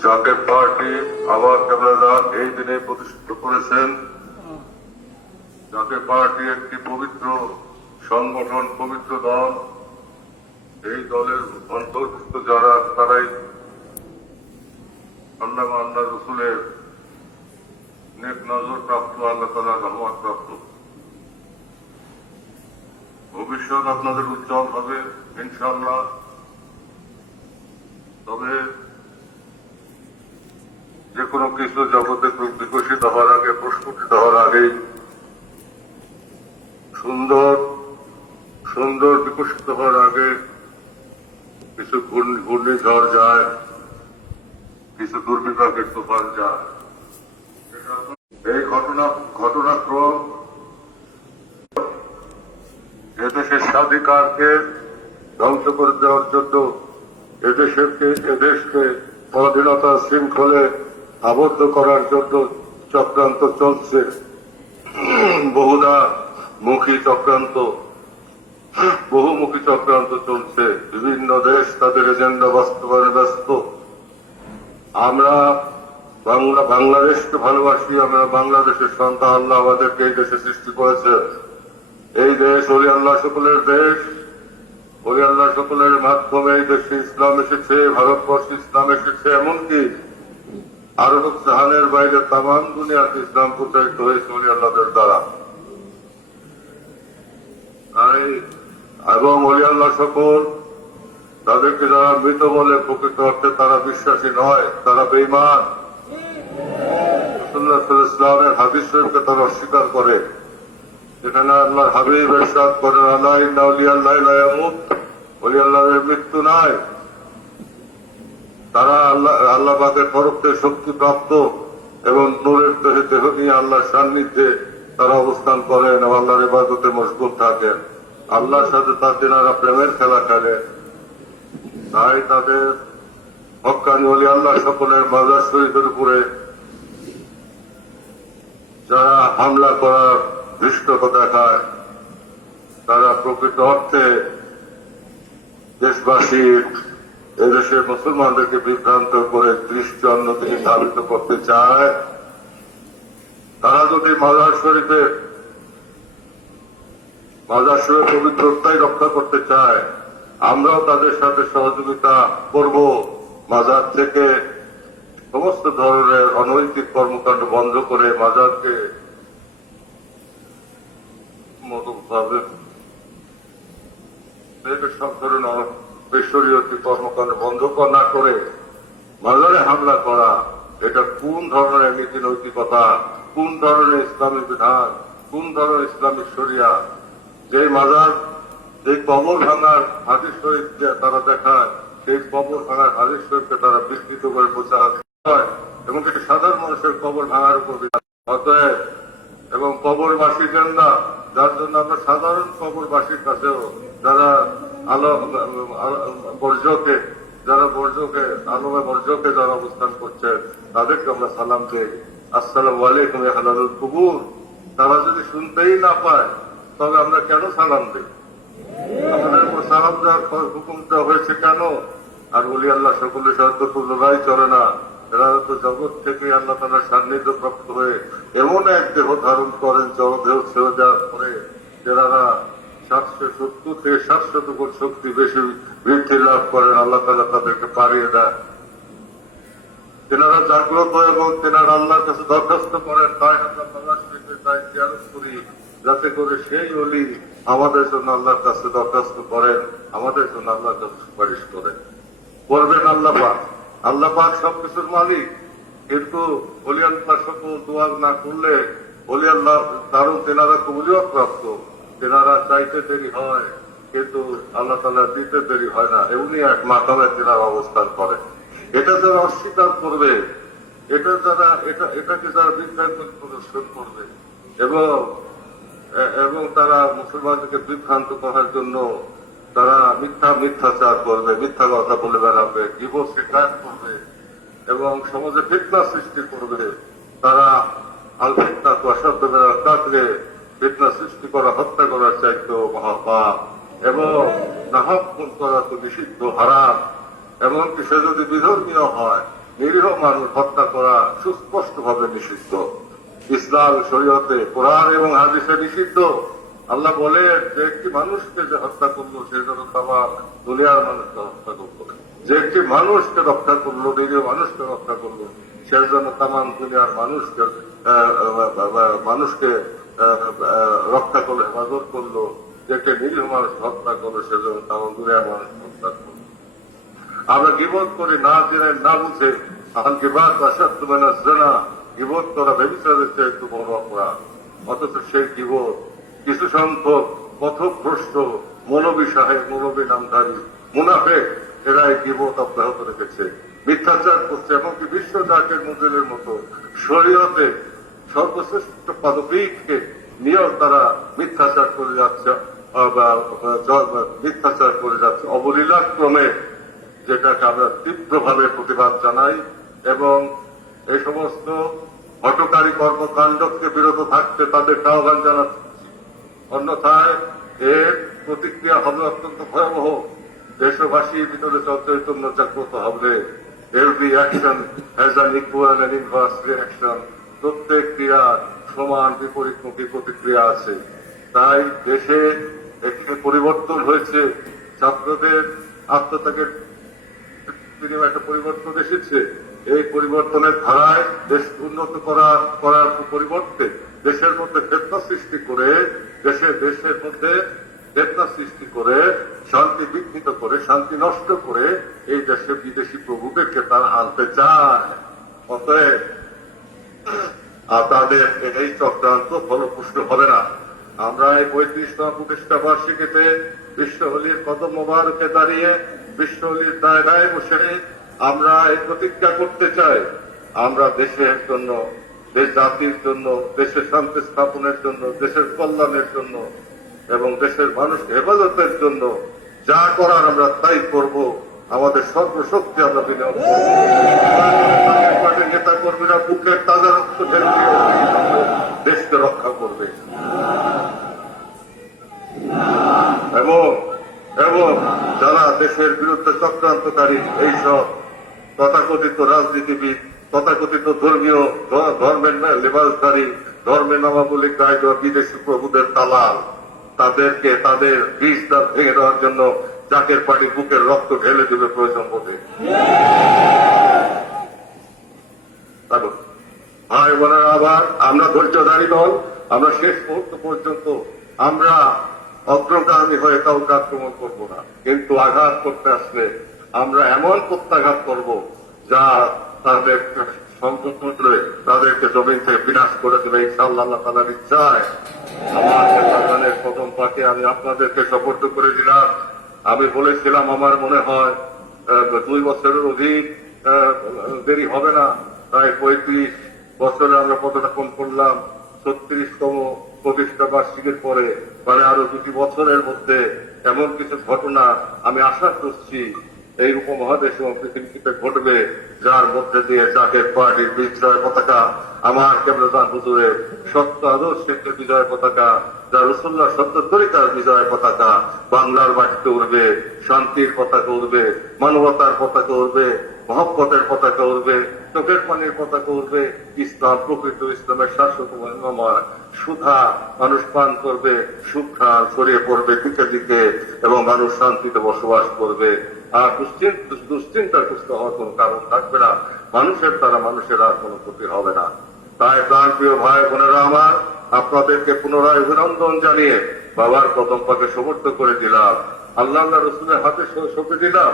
যাকে পার্টি আবার কেবলাদার এই দিনে প্রতিষ্ঠিত করেছেন, যাকে পার্টি একটি পবিত্র সংগঠন, পবিত্র দল, এই দলের অন্তর্ভুক্ত যারা তারাই আল্লাহ আল্লাহ রসুলের নেক নজর প্রাপ্ত, আল্লাহ তাআলার রহমত প্রাপ্ত। ভবিষ্যৎ আপনাদের উজ্জ্বল হবে ইনশাআল্লাহ। তবে যে কোনো কিছু জগতে বিকশিত হওয়ার আগে, প্রস্ফুটিত হওয়ার আগেই সুন্দর বিকশিত হওয়ার আগে কিছু ঘূর্ণিঝড় যায়, কিছু দুর্বিপাকের তুফান যায়। এই ঘটনাক্রম এদেশের স্বাধিকারকে ধ্বংস করে দেওয়ার জন্য, এদেশকে স্বাধীনতা শৃঙ্খলে আবদ্ধ করার জন্য চক্রান্ত চলছে, বহুমুখী চক্রান্ত চলছে। বিভিন্ন দেশ তাদের এজেন্ডা বাস্তবায়নে ব্যস্ত। আমরা বাংলাদেশকে ভালোবাসি, আমরা বাংলাদেশের সন্তান। আল্লাহ আমাদেরকে এই দেশে সৃষ্টি করেছে। এই দেশ ওলি আল্লাহ সকলের দেশ। ওলি আল্লাহ সকলের মাধ্যমে এই দেশে ইসলাম এসেছে, ভারতবর্ষে ইসলাম এসেছে, এমনকি আরব জাহানের বাইরে তামাম দুনিয়াতে ইসলাম প্রচারিত হয়েছে ওলি আল্লাহদের দ্বারা। এবং ওলি আল্লাহ সকল তাদেরকে যারা মৃত বলে, প্রকৃত অর্থে তারা বিশ্বাসী নয়, তারা বেঈমান। রাসূলুল্লাহ সাল্লাল্লাহু আলাইহি ওয়াসাল্লামের হাদিস শরীফকে তারা অস্বীকার করে, যেখানে আল্লাহর হাবিব ইরশাদ করেন, আলা ইন্না আউলিয়াল্লাহি লা ইয়ামুত, ওলি আল্লাহর মৃত্যু নাই। তারা আল্লাহ পাকের তরফ থেকে শক্তি প্রাপ্ত এবং নূরের দেহ নিয়ে আল্লাহর সান্নিধ্যে তারা অবস্থান করেন এবং আল্লাহর ইবাদতে মশগুল থাকেন। আল্লাহর সাথে তারা প্রেমের খেলা খেলে। তাই তাদের হক্কানি ওলি আল্লাহ সকলের মাজার শরীফের উপরে যারা হামলা করার ধৃষ্টতা দেখায়, তারা প্রকৃত অর্থে দেশবাসী, এদেশের মুসলমানদেরকে বিভ্রান্ত করে দৃষ্টি অন্যদিকে ধাবিত করতে চায়। তারা যদি মাজার শরীফের পবিত্রতাই রক্ষা করতে চায়, আমরাও তাদের সাথে সহযোগিতা করব। মাজার থেকে সমস্ত ধরনের অনৈতিক কর্মকাণ্ড বন্ধ করে মাজারকে মতভাবে সব ধরনের বেশরীয়তি কর্মকাণ্ড বন্ধ না করে মাজারে হামলা করা, এটা কোন ধরনের নীতি নৈতিকতা, কোন ধরনের ইসলামী বিধান, কোন ধরনের ইসলামিক শরিয়া? যে মাজার, যে কবর ভাঙার হাদিস শরীফ তারা দেখায়, সেই কবর ভাঙার হাদিস শরীফকে তারা বিকৃত করে প্রচার হয় এবং এটি সাধারণ মানুষের কবর ভাঙার উপর অতএব এবং কবরবাসী জেন্দা, যার জন্য আমরা সাধারণ কবরবাসীর কাছেও যারা আলমে বর্জকে যারা অবস্থান করছেন, তাদেরকে আমরা সালাম দিই, আসসালামু আলাইকুম ইয়া আহলাল কুবুর। তারা যদি শুনতেই না পায়, তবে আমরা কেন সালাম দিই? আমাদের উপর সালাম দেওয়ার হুকুম দেওয়া হয়েছে কেন? আর ওলি আল্লাহ সকলের সাথে তো লড়াই চলে না। এরা তো জগৎ থেকে আল্লাহ তাআলার সান্নিধ্য প্রাপ্ত হয়ে এমন এক দেহ ধারণ করেন, জড়দেহ ছেড়ে দেওয়ার পরে যারা 770 থেকে 700 গুণ শক্তি বেশি বৃদ্ধি লাভ করেন, আল্লাহ তাআলা তাদেরকে পারিয়ে দেয়। তেনারা জাগ্রত এবং তেনারা আল্লাহর কাছে দরখাস্ত করেন, তাই আমরা মাজার শরীফে তাই জিয়ারত করি, যাতে করে সেই ওলি আমাদের জন্য আল্লাহর কাছে দরখাস্ত করেন, আমাদের জন্য আল্লাহর কাছে সুপারিশ করেন। করবেন আল্লাহ পাক। আল্লাহ পাক সবকিছুর মালিক, কিন্তু ওলি আল্লাহ সকল দোয়া না করলে ওলি আল্লাহ কারণ তেনারা কবুলিয়ত প্রাপ্ত, তেনারা চাইতে দেরি হয় কিন্তু আল্লাহ তাআলা দিতে দেরি হয় না। এমনি এক মাকামে তেনারা অবস্থান করে। এটা যারা অস্বীকার করবে, এটাকে যারা বিভ্রান্ত প্রদর্শন করবে এবং তারা মুসলমানদেরকে বিভ্রান্ত করার জন্য তারা মিথ্যাচার করবে, মিথ্যা কথা বলে বেড়াবে, গীবত শিকায়ত করবে এবং সমাজে ফিতনা সৃষ্টি করবে। তারা আল ফিতনা তো অসাধ্য থাকলে ফিতনা সৃষ্টি করা, হত্যা করার চাইতেও মহাপাপ এবং নাহক খুন করা তো নিষিদ্ধ, হারাম। এমনকি সে যদি বিধর্মীয় হয়, নিরীহ মানুষ হত্যা করা সুস্পষ্টভাবে নিষিদ্ধ। ইসলাম শরীয়তে, কোরআন এবং হাদিসে নিষিদ্ধ। আল্লাহ বলেন যে একটি মানুষকে যে হত্যা করলো সে যেন তামাম দুনিয়ার মানুষকে হত্যা করলো, যে একটি মানুষকে রক্ষা করলো, নিরীহ মানুষকে রক্ষা করলো, সে যেন তামাম দুনিয়ার মানুষকে রক্ষা করলো, হেফাজত করলো। যে একটি নিরীহ মানুষ হত্যা করলো সে যেন তামাম দুনিয়ার মানুষ হত্যা করলো। আমরা গীবত করি না জেনে না বুঝে, এখন গীবত আসাদ মেনা জেনা, গীবত করা ব্যভিচারের চেয়ে একটু বড় অপরাধ। অথচ সেই গীবত কিছু সংখ্যক পথভ্রষ্ট মৌলবী সাহেব, মৌলবী নামধারী মুনাফেক এরা এই গীবত অব্যাহত রেখেছে, মিথ্যাচার করছে। এমনকি বিশ্ব জাকের মুজিলের মতো শরীয়তে সর্বশ্রেষ্ঠ পদবীকে নিয়েও তারা মিথ্যাচার করে যাচ্ছে, মিথ্যাচার করে যাচ্ছে অবলীলাক্রমে, যেটাকে আমরা তীব্রভাবে প্রতিবাদ জানাই এবং এই সমস্ত হঠকারী কর্মকাণ্ডকে বিরত থাকতে তাদেরকে আহ্বান জানাচ্ছি। অন্যথায় এর প্রতিক্রিয়া হবে অত্যন্ত ভয়াবহ। দেশবাসীর ভিতরে চৈতন্য জাগ্রত হবে। Every action has an equal and inverse reaction. প্রত্যেক ক্রিয়ার সমান বিপরীতমুখী প্রতিক্রিয়া আছে। তাই দেশে একটি পরিবর্তন হয়েছে, ছাত্রদের আত্মত্যাগের বিনিময়ে একটা পরিবর্তন এসেছে। এই পরিবর্তনের ধারায় দেশ উন্নত করার পরিবর্তে দেশের মধ্যে ফেতনা সৃষ্টি করে, দেশের মধ্যে ফেতনা সৃষ্টি করে, শান্তি বিঘ্নিত করে, শান্তি নষ্ট করে এই দেশে বিদেশি প্রভুদেরকে তারা আনতে চায়। অতএব তাদের এই চক্রান্ত ফলপ্রসূ হবে না। আমরা এই 35তম প্রতিষ্ঠা বার্ষিকীতে বিশ্ব হোলির কদম মোবারকে দাঁড়িয়ে, বিশ্ব হোলির দায় বসে আমরা এই প্রতিজ্ঞা করতে চাই, আমরা দেশের জন্য, দেশ জাতির জন্য, দেশের শান্তি স্থাপনের জন্য, দেশের কল্যাণের জন্য এবং দেশের মানুষকে হেফাজতের জন্য যা করার আমরা তাই করব। আমাদের সর্বশক্তি আমরা বিনিয়োগ করব। নেতা কর্মীরা বুকের তাজা রক্ত ঢেলে দেশকে রক্ষা করবে এবং যারা দেশের বিরুদ্ধে চক্রান্তকারী এইসব তথাকথিত রাজনীতিবিদ, তথাকথিত ধর্মের লেবাসধারী, ধর্মের নামাবলী গায়ে দেওয়া বিদেশি প্রভুদের দালাল, তাদেরকে তাদের বীজদার ভেঙে দেওয়ার জন্য জাকের পার্টি বুকের রক্ত ঢেলে দেবে প্রয়োজন হবে। ভাই বোনেরা, আবার আমরা ধৈর্যধারী দল, আমরা শেষ মুহূর্ত পর্যন্ত আমরা অগ্রগামী হয়ে কাউকে আক্রমণ করব না, কিন্তু আঘাত করতে আসলে আমরা এমন প্রত্যাঘাত করব যা তাদের সংকট করলে তাদেরকে জমিন থেকে বিনাশ করে দেবে ইনশাআল্লাহ আল্লাহ তাআলার ইচ্ছায়। আমার বাগানের প্রথম পাকে আমি আপনাদেরকে সুপর্দ করে দিলাম। আমি বলেছিলাম আমার মনে হয় 2 বছরের অধিক দেরি হবে না। তাই 35 বছরে আমরা পদার্পণ করলাম। 36তম প্রতিষ্ঠা বার্ষিকীর পরে মানে আরো 2 বছরের মধ্যে এমন কিছু ঘটনা আমি আশা করছি এই উপমহাদেশ এবং পৃথিবীতে ঘটবে, যার মধ্যে দিয়ে জাকের পার্টির বিজয় পতাকা, আমার কেবলাদান হুজুরের সত্য আদর্শের বিজয় পতাকা, যা রসুল্লাহ সত্য তরিকার বিজয় পতাকা বাংলার মাটিতে উঠবে, শান্তির পতাকা উঠবে, মানবতার পতাকা উঠবে, মহব্বতের পতাকা উঠবে, চোখের পানির পতাকা উঠবে। ইসলাম প্রকৃত ইসলামের শাশ্বত সুধা মানুষ পান করবে, সুঘ্রাণ ছড়িয়ে পড়বে দিকে দিকে এবং মানুষ শান্তিতে বসবাস করবে। আর দুশ্চিন্তার কুষ্ট হওয়ার কোন কারণ থাকবে না। মানুষের দ্বারা মানুষের আর কোন ক্ষতি হবে না। তাই প্রাণপ্রিয় ভাই বোনেরা আমার, আপনাদেরকে পুনরায় অভিনন্দন জানিয়ে বাবার কদম পাকে সমর্থ করে দিলাম, আল্লাহ রসুলের হাতে সঁপে দিলাম।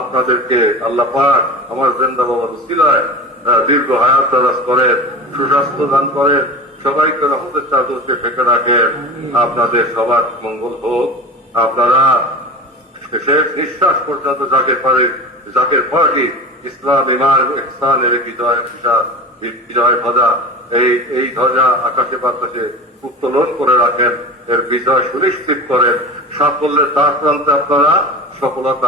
আপনাদেরকে আল্লাহ পাক আমার জিন্দা বাবার উসিলায় দীর্ঘ হায়াত দারাজ করেন, সুস্বাস্থ্য দান করেন, সবাইকে রহমতের চাদরকে ঢেকে রাখেন। আপনাদের সবার মঙ্গল হোক। আপনারা শেষ নিঃশ্বাস পর্যন্ত জাকের পার্টি ইসলাম ইমান ইহসানের বিজয় ধ্বজা, এই ধ্বজা আকাশে বাতাসে উত্তোলন করে রাখেন, এর বিজয় সুনিশ্চিত করেন। সাফল্যের তার প্রান্তে আপনারা সফলতা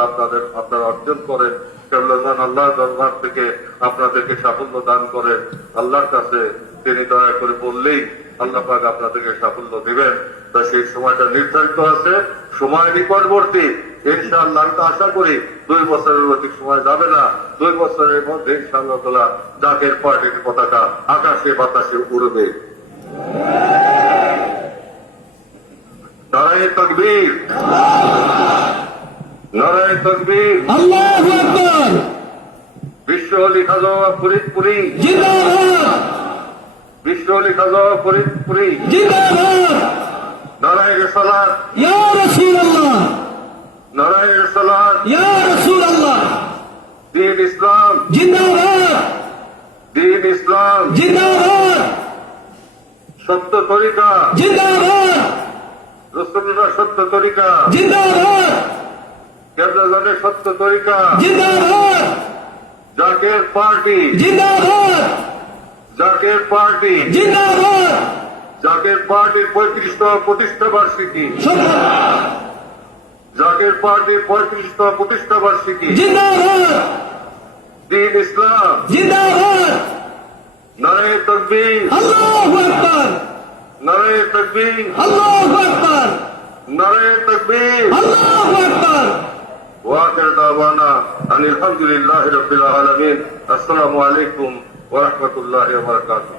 আপনারা অর্জন করেন। কেবলান আল্লাহর দরবার থেকে আপনাদেরকে সাফল্য দান করেন। আল্লাহর কাছে তিনি দয়া করে বললেই আল্লাহ পাক আপনাদেরকে সাফল্য দিবেন। তা সেই সময়টা নির্ধারিত আছে, সময় নিকটবর্তী। ইনশাআল্লাহ আমি তো আশা করি 2 বছরের অধিক সময় যাবে না। 2 বছরের মধ্যে ইনশাআল্লাহ তাআলা জাকের পার্টির পতাকা আকাশে বাতাসে উড়বে। নারায়ে তাকবীর, নারায়ে তাকবীর, আল্লাহু আকবার, বিশ্ব অলি খাজা ফরিদপুরি, জিন্দাবাদ, বিশ্ব অলি খাজা ফরিদপুরি, জিন্দাবাদ, নারায়ে রিসালাত, ইয়া রাসূলুল্লাহ, নারায়ে রিসালাত, ইয়া রাসূলুল্লাহ, দ্বীন ইসলাম, জিন্দাবাদ, দ্বীন ইসলাম, জিন্দাবাদ, সত্য তরিকা, জিন্দাবাদ, রাসূলুল্লাহ সত্য তরিকা, জিন্দাবাদ, কেবলাজানের সত্য তরিকা, জিন্দাবাদ, জাকের পার্টি, জিন্দাবাদ, জাকের পার্টি, জিন্দাবাদ, জাকের পার্টির 35তম প্রতিষ্ঠা বার্ষিকী, জাকের পার্টির 35তম প্রতিষ্ঠা বার্ষিকী, জিন্দাবাদ, দ্বীন ইসলাম, জিন্দাবাদ, নারায়ে তাকবীর, আল্লাহু আকবার, নারায়ে তাকবীর, আল্লাহু আকবার, নারায়ে তাকবীর। আল্লাহু আকবার। ওয়াখির দাওয়ানা আলহামদুলিল্লাহি রাব্বিল আলামিন। আসসালামু আলাইকুম ওয়া রাহমাতুল্লাহি ওয়া বারাকাতুহু।